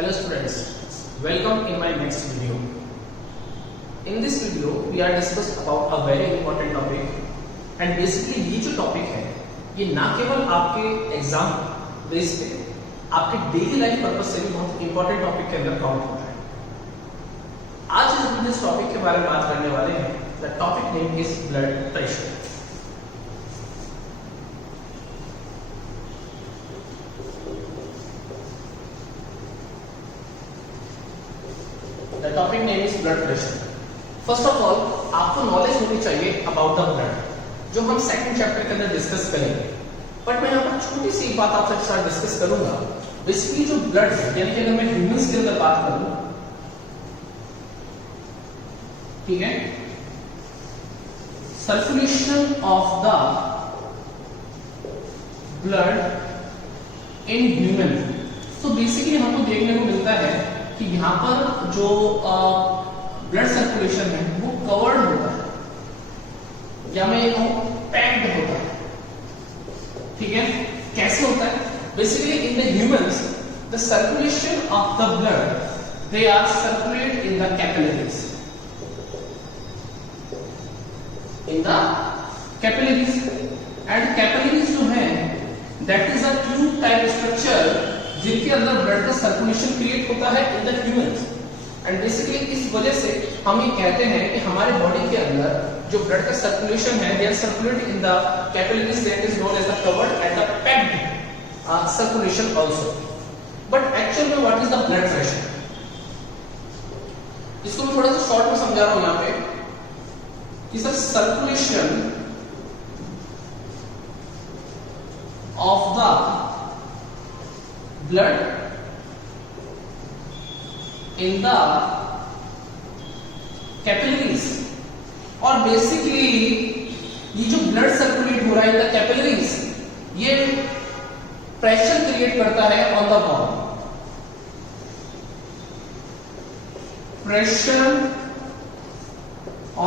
Hello students, welcome in my next video. In this video we are discuss about a very important topic and basically ये जो topic है ये ना केवल आपके एग्जाम बेस पे आपके डेली लाइफ पर्पस से भी बहुत इंपॉर्टेंट टॉपिक के अंदर काउंट होता है। आज हम जिस टॉपिक के बारे में बात करने वाले हैं the topic name is blood pressure. The topic name is blood pressure. First of all, आपको नॉलेज होनी चाहिए अबाउट द ब्लड, जो हम सेकंड चैप्टर के अंदर डिस्कस करेंगे। बट मैं यहाँ पर छोटी सी बात आपके साथ डिस्कस करूंगा। बेसिकली जो ब्लड है, यानी कि अगर मैं ह्यूमंस के अंदर बात करूं, ठीक है, circulation of the blood in human. तो बेसिकली हमको देखने को मिलता है कि यहाँ पर जो ब्लड सर्कुलेशन है वो कवर्ड होता है या मैं ये कहूं पैक्ड होता है। ठीक है, कैसे होता है? Basically in the humans the circulation of the blood they are circulate in the capillaries, in the capillaries. And capillaries जो है that is a tube type structure जिनके अंदर ब्लड का सर्कुलेशन क्रिएट होता है in the humans. And basically इस वजह से हम ये कहते हैं कि हमारे बॉडी के अंदर जो ब्लड का सर्कुलेशन है they are circulate in the capillaries that is known as the covered and the packed circulation also. But actual में what is the blood pressure? इसको मैं थोड़ा सा शॉर्ट में समझा रहा हूं यहां पे कि sir circulation of the blood in the capillaries। और बेसिकली ये जो ब्लड सर्कुलेट हो रहा है इन द कैपिलरीज ये प्रेशर क्रिएट करता है on the wall. Pressure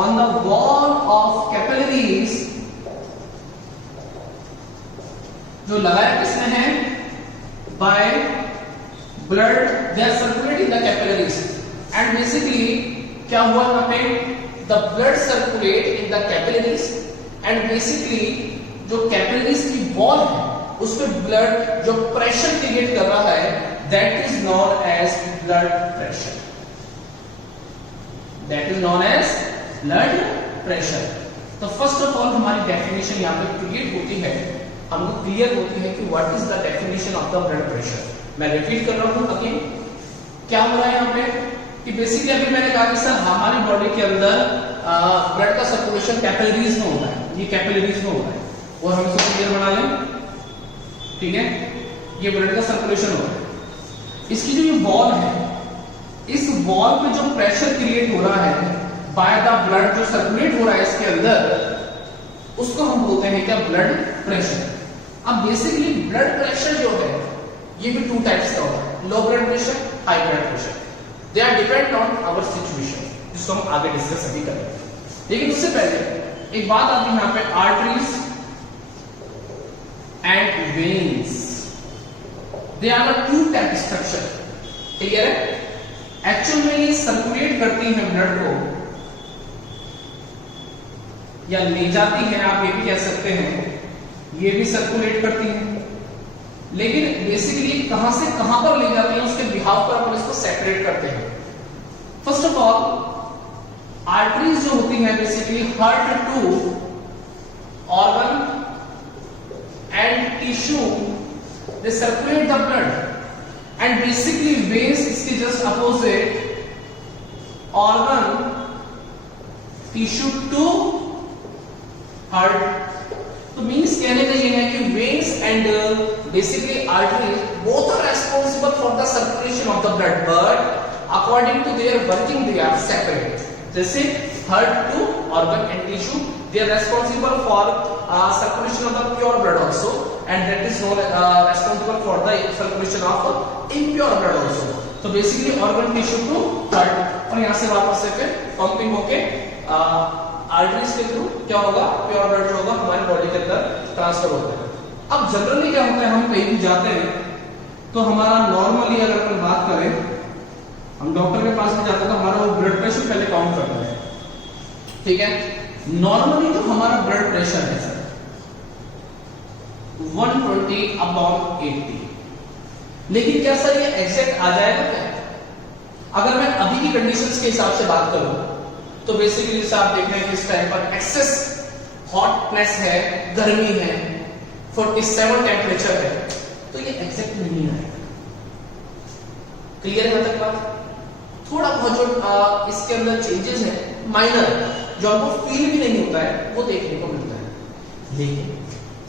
on the wall of capillaries जो लगाया किसने है? by blood they are circulating the capillaries and basically क्या हुआ यहाँ पे? the blood circulate in the capillaries and basically जो capillaries की wall है उस पे blood जो pressure create कर रहा है that is known as blood pressure, that is known as blood pressure। तो first of all हमारी definition यहाँ पे क्रिएट होती है, हमको क्लियर होती है कि what is the definition of the blood pressure. मैं रिपीट कर रहा हूं अगेन, क्या हो रहा है यहाँ पे कि बेसिकली अभी मैंने कहा कि सर हमारी बॉडी के अंदर ब्लड का सर्कुलेशन कैपिलरीज में होता है, ये कैपिलरीज में होता है और हम इसको क्लियर बना लें। ठीक है, ये ब्लड का सर्कुलेशन होता है। इसकी जो ये वॉल है, इस वॉल पे जो प्रेशर क्रिएट हो रहा है बाय द ब्लड जो सर्कुलेट हो रहा है इसके अंदर, उसको हम बोलते हैं क्या? Blood pressure. अब बेसिकली ब्लड प्रेशर जो है ये भी टू टाइप्स का होता है, low blood pressure, high blood pressure. They are depend on our situation, जिसको हम आगे डिस्कस अभी करेंगे। लेकिन उससे पहले एक बात आती है यहाँ पे, arteries and veins they are a tube type structure. ठीक है, एक्चुअल में ये सर्कुलेट करती है ब्लड को या ले जाती है, आप ये भी कह सकते हैं, ये भी सर्कुलेट करती है। लेकिन बेसिकली कहां से कहां पर ले जाती है उसके बिहाव पर अपन इसको सेपरेट करते हैं। फर्स्ट ऑफ ऑल आर्टरीज जो होती है basically heart to organ and tissue they circulate the blood and basically veins इसके just opposite organ tissue to heart. तो मीन्स कहने का ये है कि veins and basically arteries both are responsible for the circulation of the blood but according to their working they are separate. जैसे heart to organ and tissue they are responsible for circulation of the pure blood also and that is known responsible for the circulation of impure blood also. तो basically organ tissue to heart और यहां से वापस से फिर pumping होके arteries के through क्या होगा? प्योर ब्लड जो होगा हमारी बॉडी के अंदर ट्रांसफर होता है। अब जनरली क्या होता है, हम कहीं भी जाते हैं तो हमारा नॉर्मली अगर अपन बात करें काउंट करते हैं, ठीक है। नॉर्मली जो हमारा ब्लड प्रेशर है सर 120/80, लेकिन क्या सर ये एग्जैक्ट आ जाएगा क्या? अगर मैं अभी की कंडीशंस के हिसाब से बात करूं तो बेसिकली जैसे आप देख रहे हैं कि इस टाइम पर एक्सेस हॉटनेस है, गर्मी है, 47 टेम्परेचर है, तो ये एग्जैक्ट नहीं आएगा। क्लियर है तक बात? थोड़ा बहुत जो इसके अंदर चेंजेस हैं माइनर, जो आपको फील भी नहीं होता है, वो देखने को मिलता है। लेकिन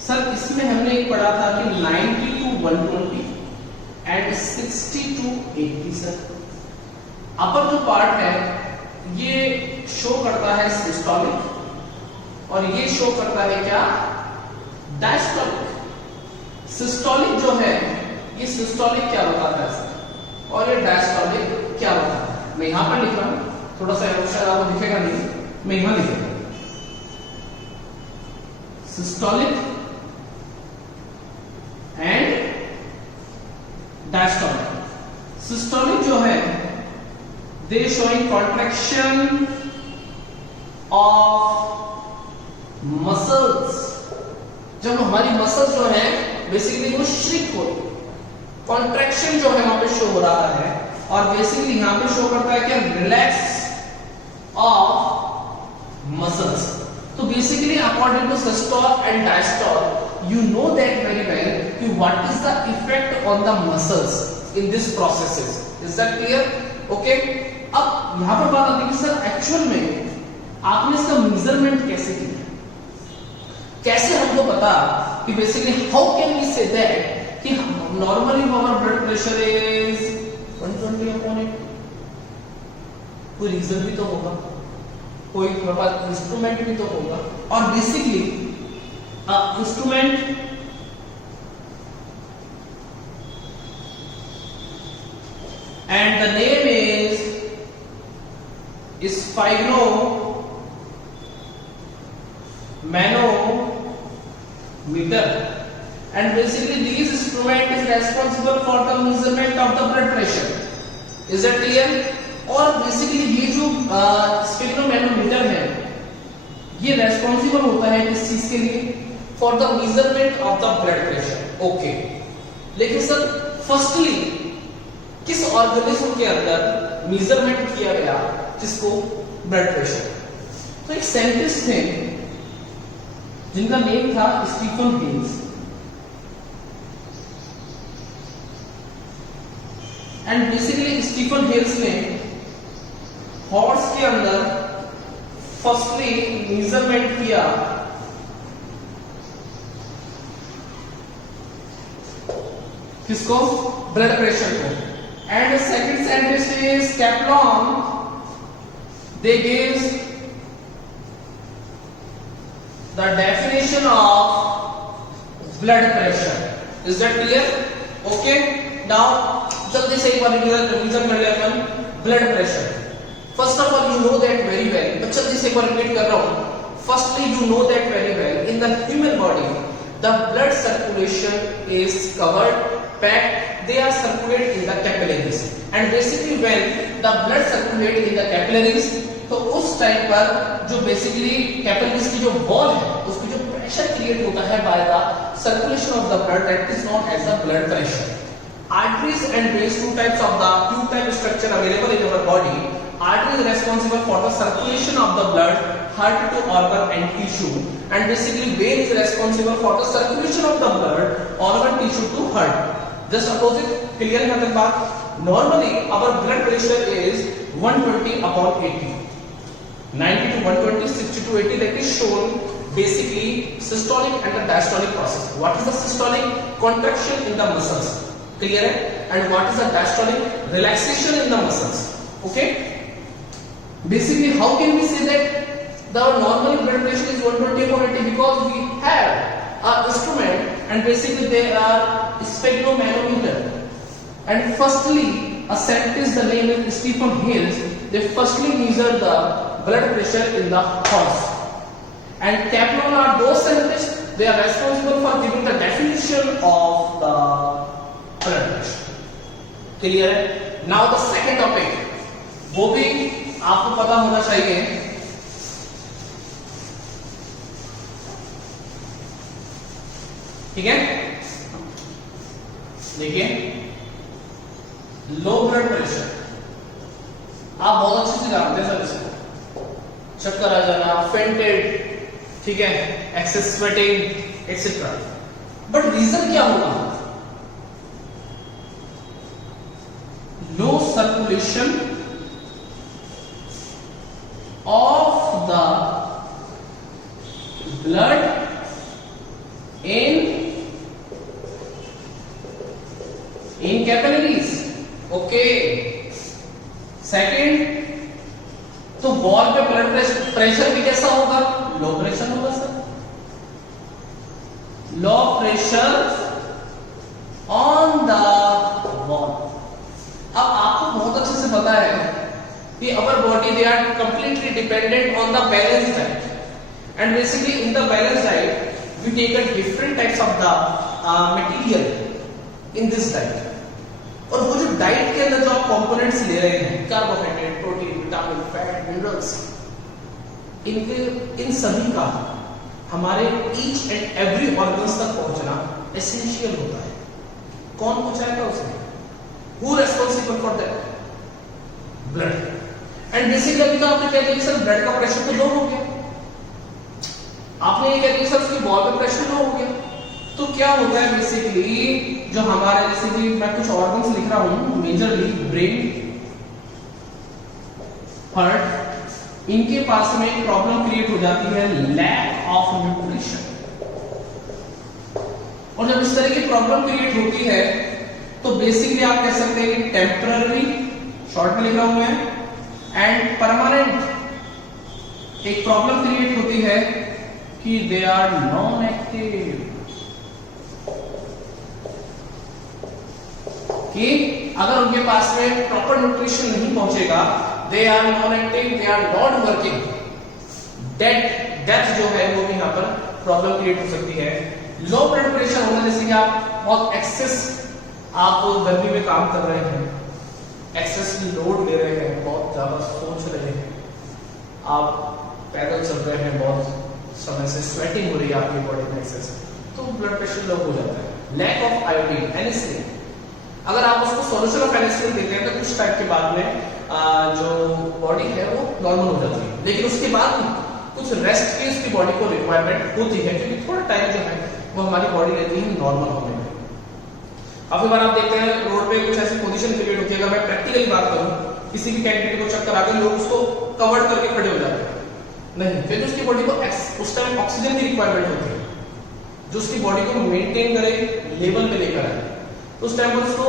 सर इसमें हमने एक पढ़ा था कि 90 to 120 एंड 60 to 80 सर अपर जो पार्ट है ये शो करता है सिस्टोलिक और ये शो करता है क्या? डायस्टोलिक। सिस्टोलिक जो है ये सिस्टोलिक क्या बताता है सर, और ये डायस्टोलिक क्या बताता है? मैं यहां पर लिख रहा हूं, थोड़ा सा शायद आपको दिखेगा नहीं, मैं यहां लिख रहा हूं सिस्टोलिक एंड डायस्टोलिक। सिस्टोलिक जो है they showing contraction of muscles. जब हमारी मसल्स जो है बेसिकली वो श्रिंक हो रही, कॉन्ट्रैक्शन जो है वहां पे शो हो रहा है, और बेसिकली यहां पे शो करता है क्या? Relax of muscles. तो basically according to systole and diastole you know that very well कि what is the effect on the muscles in this processes. Is that clear? Okay. अब यहां पर बात आती है कि सर एक्चुअल में आपने इसका मेजरमेंट कैसे किया, कैसे हमको पता कि basically how can we say that कि नॉर्मली हमारा ब्लड प्रेशर इज 120/80? कोई रीजन भी तो होगा, कोई हमारे पास इंस्ट्रूमेंट भी तो होगा, और basically instrument and the name is sphygmomanometer, and basically this instrument is responsible for the measurement of the blood pressure. Is that clear? और बेसिकली ये जो स्फिग्मोमैनोमीटर है ये रेस्पॉन्सिबल होता है किस चीज के लिए? For the measurement of the blood pressure. Okay, लेकिन सर फर्स्टली किस ऑर्गेनिज्म के अंदर मेजरमेंट किया गया किसको? Blood pressure. तो एक साइंटिस्ट थे जिनका नेम था Stephen Hales, and basically Stephen Hales ने हॉर्स के अंदर फर्स्टली मेजरमेंट किया किसको? ब्लड प्रेशर को। And the second scientist is Kaplan. They gave the definition of blood pressure. Is that clear? Okay. Now, जल्दी से एक बार रिवीजन कर लेते हैं blood pressure. First of all you know that very well, मैं जल्दी से एक बार रिपीट कर रहा हूं। Firstly you know that very well in the human body the blood circulation is covered, packed, they are circulate in the capillaries, and basically when the blood circulate in the capillaries तो उस time पर जो basically capillaries की जो wall है उसकी जो pressure create होता है by the circulation of the blood, that is known as the blood pressure. Arteries and veins, two types of the tube type structure available in our body. Artery is responsible for the circulation of the blood, heart to organ and tissue, and basically vein is responsible for the circulation of the blood, organ tissue to heart. Just opposite, clear है तक बात? Normally our blood pressure is 120/80, 90 to 120, 60 to 80, that is shown basically systolic and the diastolic process. What is the systolic? Contraction in the muscles. Clear है? And what is the diastolic? Relaxation in the muscles. Okay? Basically, how can we say that the normal blood pressure is 120/80? Because we have an instrument, and basically they are sphygmomanometer. And firstly, a scientist, the name is Stephen Hales, they firstly measured the blood pressure in the horse. And Kaplan are those scientists, they are responsible for giving the definition of the blood pressure. Clear है? Now the second topic, वो भी आपको पता होना चाहिए ठीक है। देखिए लो ब्लड प्रेशर आप बहुत अच्छे से जानते हैं सर, इसको चक्कर आ जाना, फेंटेड, ठीक है, excess sweating etcetera. But reason क्या होगा? Low circulation of the blood in capillaries, okay. Second, तो वॉल पे ब्लड प्रेशर भी कैसा होगा? लो प्रेशर होगा sir, low pressure on the wall. अब आपको बहुत अच्छे से पता है कि our body they are completely dependent on the balance diet, and basically in the balance diet we take a different types of the material in this diet. और वो जो डाइट के अंदर जो आप कंपोनेंट्स ले रहे हैं, carbohydrate, protein, vitamin, fat, minerals, इन सभी का हमारे ईच एंड एवरी ऑर्गन्स तक पहुंचना एसेंशियल होता है। कौन पहुंचाएगा उसे? Who responsible for that? Blood. And basically अभी तो आपने कह दिया सर ब्लड का प्रेशर तो लो हो गया, आपने ये कह दिया सर उसकी वॉल पे प्रेशर लो हो गया। तो क्या होता है बेसिकली, जो हमारे जैसे कि मैं कुछ ऑर्गन्स लिख रहा हूं, मेजरली ब्रेन, हार्ट, इनके पास में एक प्रॉब्लम क्रिएट हो जाती है, लैक ऑफ न्यूट्रिशन। और जब इस तरह की प्रॉब्लम क्रिएट होती है तो बेसिकली आप कह सकते हैं कि टेम्पररी, शॉर्ट में लिख रहा हूं मैं, एंड परमानेंट एक प्रॉब्लम क्रिएट होती है कि दे आर नॉन एक्टिव, कि अगर उनके पास में प्रॉपर न्यूट्रिशन नहीं पहुंचेगा, they are non active, they are not working, death जो है वो भी यहां पर प्रॉब्लम क्रिएट हो सकती है। लो ब्लड प्रेशर होना, जैसे कि आप बहुत एक्सेस, आप गर्मी में काम कर रहे हैं, एक्सेस लोड ले रहे हैं, बहुत ज्यादा सोच रहे हैं, आप पैदल चल रहे हैं, बहुत समय से स्वेटिंग हो रही है आपकी बॉडी में एक्सेस, तो ब्लड प्रेशर लो हो जाता है। लैक ऑफ आयोडीन, एनएसडी, अगर आप उसको सॉल्यूशन ऑफ एनएसडी देते हैं तो कुछ टाइम के बाद में जो बॉडी है वो नॉर्मल हो जाती है, लेकिन उसके बाद कुछ रेस्ट की उसकी बॉडी को रिक्वायरमेंट होती है, क्योंकि थोड़ा टाइम जो है वो हमारी बॉडी लेती है नॉर्मल होने में। काफी बार आप देखते हैं रोड पे कुछ ऐसी पोजीशन क्रिएट होती है, अगर मैं प्रैक्टिकली बात करूं, किसी भी कैंडिडेट को चक्कर आकर लोग उसको कवर करके खड़े हो जाते हैं, नहीं, क्योंकि उसकी बॉडी को उस टाइम ऑक्सीजन की रिक्वायरमेंट होती है, जो उसकी बॉडी को मेंटेन करे, लेवल पे लेकर आए, तो उस टाइम पर उसको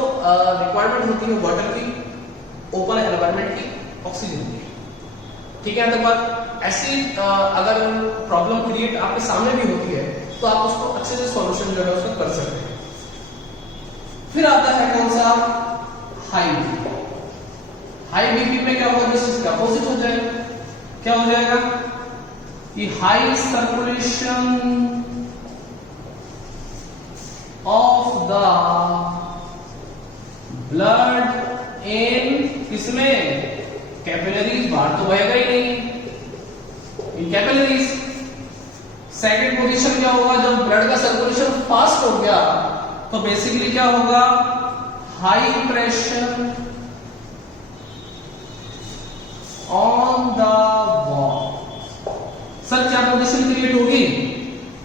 रिक्वायरमेंट होती है वाटर की, ओपन एनवायरनमेंट की, ऑक्सीजन की, ठीक है। तो ऐसी अगर प्रॉब्लम क्रिएट आपके सामने भी होती है तो आप उसको अच्छे से सॉल्यूशन जो है उसको कर सकते हैं। फिर आता है कौन सा? High BP. हाई बीपी में क्या होगा? जिस चीज का अपोजिट हो जाएगा, क्या हो जाएगा कि high circulation of the blood in, किसमें? कैपिलरीज, बाहर तो बहेगा ही नहीं, इन कैपिलरीज। सेकंड पोजीशन क्या होगा? जब ब्लड का सर्कुलेशन फास्ट हो गया तो बेसिकली क्या होगा? High pressure on the wall. Sir क्या पोजीशन क्रिएट होगी?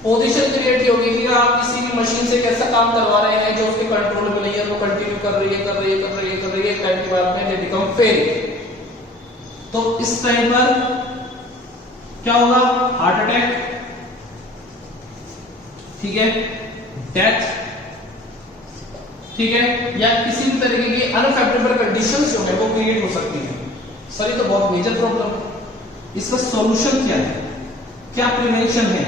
पोजीशन क्रिएट होगी कि आप किसी भी मशीन से कैसा काम करवा रहे हैं जो उसके कंट्रोल में नहीं है, वो कंटिन्यू कर रही है, टाइम के बाद में दे बिकम फेल। तो इस टाइम पर क्या होगा? हार्ट अटैक, ठीक है, डेथ, ठीक है, या किसी भी तरीके की अनफेवरेबल कंडीशंस जो है वो क्रिएट हो सकती है। सर ये तो बहुत मेजर प्रॉब्लम है, इसका सॉल्यूशन क्या है? क्या प्रिवेंशन है?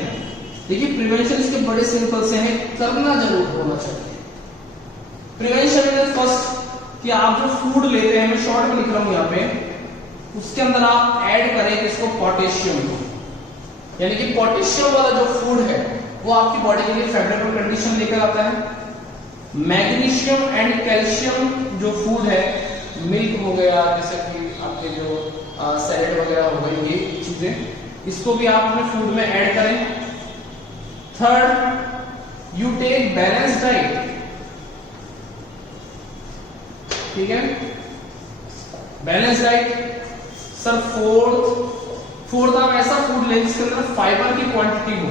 देखिए प्रिवेंशन इसके बड़े सिंपल से है, करना जरूर होना चाहिए। प्रिवेंशन इज फर्स्ट कि आप जो फूड लेते हैं, मैं शॉर्ट में लिख रहा हूं यहाँ पे, उसके अंदर आप ऐड करें इसको पोटेशियम, यानी कि पोटेशियम वाला जो फूड है वो आपकी बॉडी के लिए फेवरेबल कंडीशन लेकर आता है। मैग्नीशियम एंड कैल्शियम जो फूड है, मिल्क हो गया, जैसे कि आपके जो सैलेड वगैरह हो गई, ये चीजें, इसको भी आप अपने फूड में ऐड करें। Third, you take balance diet, ठीक है, बैलेंस डाइट। सर फोर्थ आप ऐसा फूड लें जिसके अंदर फाइबर की क्वांटिटी हो,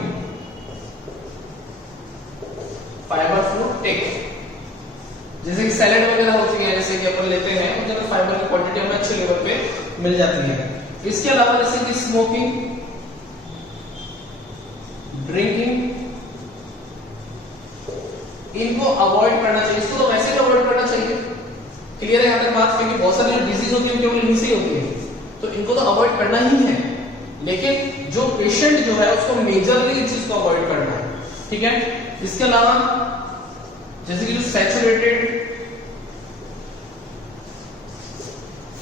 फाइबर फूड टेक, जैसे कि सैलेड वगैरह होती है, जैसे कि अपन लेते हैं, उनके अंदर फाइबर की क्वांटिटी हमें अच्छे लेवल पे मिल जाती है। इसके अलावा जैसे कि स्मोकिंग, ड्रिंकिंग, इनको अवॉइड करना चाहिए। इसको तो वैसे भी अवॉइड करना चाहिए, क्लियर है यहाँ तक बात, क्योंकि बहुत सारी डिजीज होती है केवल इनसे ही होती है, तो इनको तो अवॉइड करना ही है। लेकिन जो पेशेंट जो है उसको मेजरली इस चीज को अवॉइड करना है, ठीक है। इसके अलावा जैसे कि जो सैचुरेटेड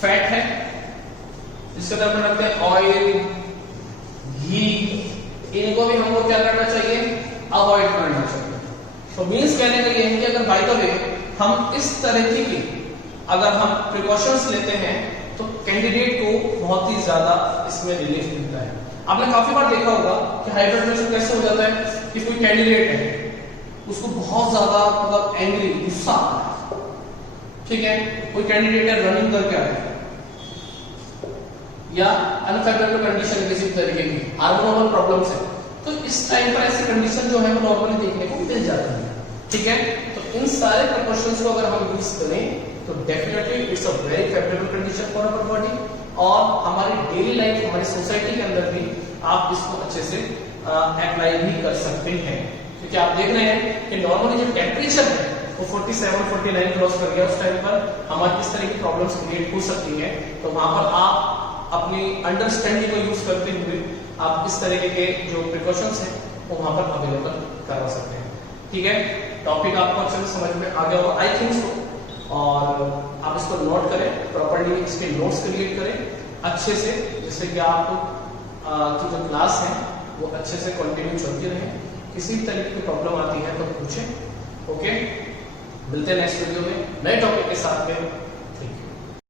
फैट है, जिसके अंदर अपन रखते हैं ऑयल, घी, इनको भी हमको क्या करना चाहिए, अवॉइड करना चाहिए। तो मीन्स कहने का ये है कि अगर बाय द वे हम इस तरीके की अगर हम प्रिकॉशंस लेते हैं तो कैंडिडेट को बहुत ही ज्यादा इसमें रिलीफ मिलता है। आपने काफी बार देखा होगा कि हाई ब्लड प्रेशर कैसे हो जाता है कि कोई कैंडिडेट है, उसको बहुत ज्यादा मतलब एंग्री, गुस्सा, ठीक है, कोई कैंडिडेट है रनिंग करके आया या अनफेवरेबल कंडीशन किसी तरीके की हार्मोनल प्रॉब्लम्स है, तो इस टाइम पर ऐसी कंडीशन जो है वो नॉर्मली देखने को मिल जाती है, ठीक है। तो इन सारे प्रिकॉशंस को अगर हम यूज करें तो definitely it's a very favourable condition for our body, और हमारी डेली लाइफ, हमारी सोसाइटी के अंदर भी आप इसको अच्छे से अप्लाई भी कर सकते हैं। क्योंकि आप देख रहे हैं कि नॉर्मली जो टेम्परेचर है वो 47-49 क्रॉस कर गया, उस टाइम पर हमारी इस तरह की प्रॉब्लम्स क्रिएट हो सकती है। तो वहां पर आप अपनी अंडरस्टैंडिंग को यूज करते हुए आप इस तरीके के जो प्रिकॉशंस हैं वो वहां पर अवेलेबल करा सकते हैं, ठीक है। टॉपिक आपको अच्छे से समझ में आ गया होगा आई थिंक सो, और आप इसको नोट करें प्रॉपर्ली, इसके नोट्स क्रिएट करें अच्छे से, जिससे कि आप की जो क्लास है वो अच्छे से कंटिन्यू चलती रहे। किसी भी तरीके की प्रॉब्लम आती है तो पूछें, ओके। मिलते हैं नेक्स्ट वीडियो में नए टॉपिक के साथ में।